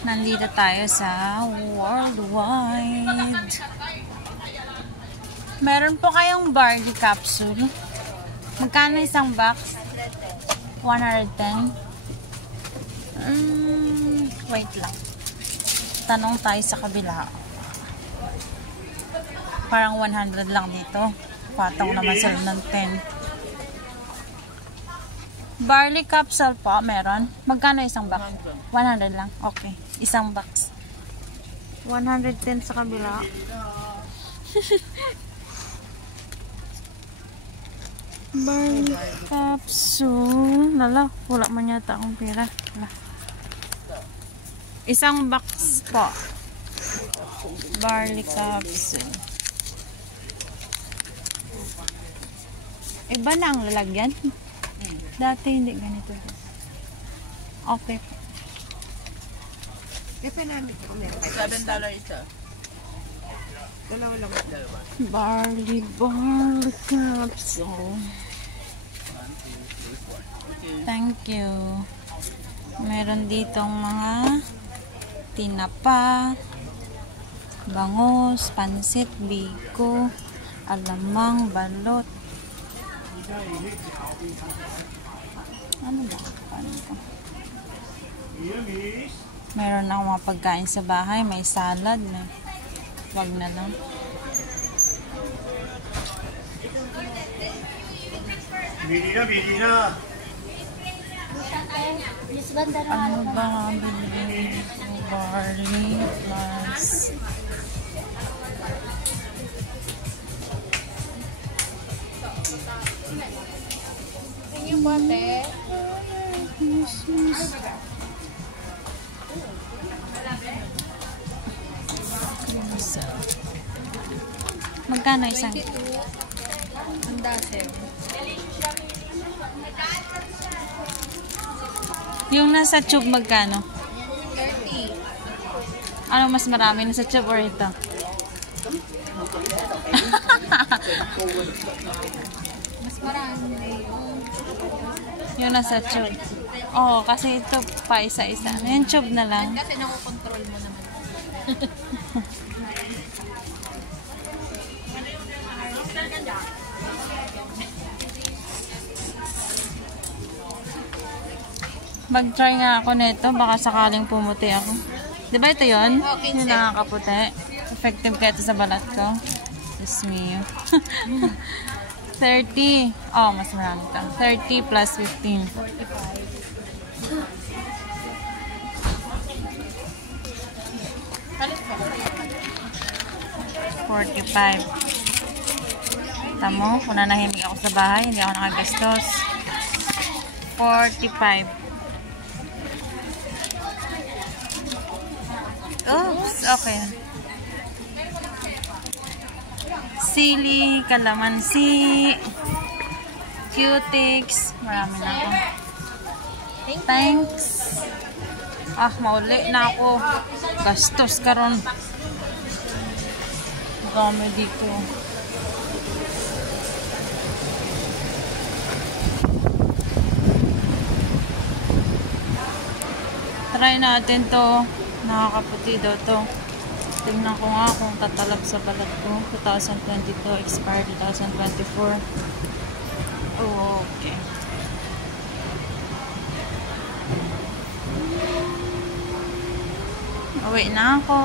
Nandito tayo sa Worldwide. Meron po kayong barley capsule. Magkano isang box? 110. Wait lang. Tanong tayo sa kabila. Parang 100 lang dito. Patong naman sila ng 10. Barley capsule po, meron. Magkano isang box? 100 lang. Okay. Isang box. 110 sa kabila. Barley capsule. Lala, wala man yata akong pera. Lala. Isang box po. Barley capsule. Iba na ang lalagyan. Dati hindi ganito. Okay. Kasi namin ko meron. $7 isa. Dalawa lang. Barley capsule. Thank you. Meron ditong mga tinapa, bangus, pansit, biko, alamang, balot. Ano ba? Paano ito? Meron akong mga pagkain sa bahay. May salad. May wag na lang. Bili na. Ano ba? Bili barley plus Yung bote. magkano isang? Ang dase. Yung nasa tube magkano? 30. Ano mas marami? Nasa tube or ito? Mas marami. Yung nasa tube. Oo, kasi ito pa isa-isa. Yung tube na lang. Kasi nakokontrol mo naman. Mag-try nga ako nito. Baka sakaling pumuti ako. Diba ito yun? Okay, Yung nakakaputi. Effective kaya ito sa balat ko. Diyos mio. 30. Oh, mas marami ito. 30 plus 15. 45. Tamo, kung nanahimik ako sa bahay, hindi ako nakagastos. 45. Oops, okay. Sili, kalamansi, cutics, marami na ako. Thanks. Ah, mauli na ako. Gastos karon. Dami dito. Try natin to. Nakakaputi daw to. Tingnan ko nga kung tatalab sa balat ko. 2022, expired 2024. Oh, okay. Uwi na ako.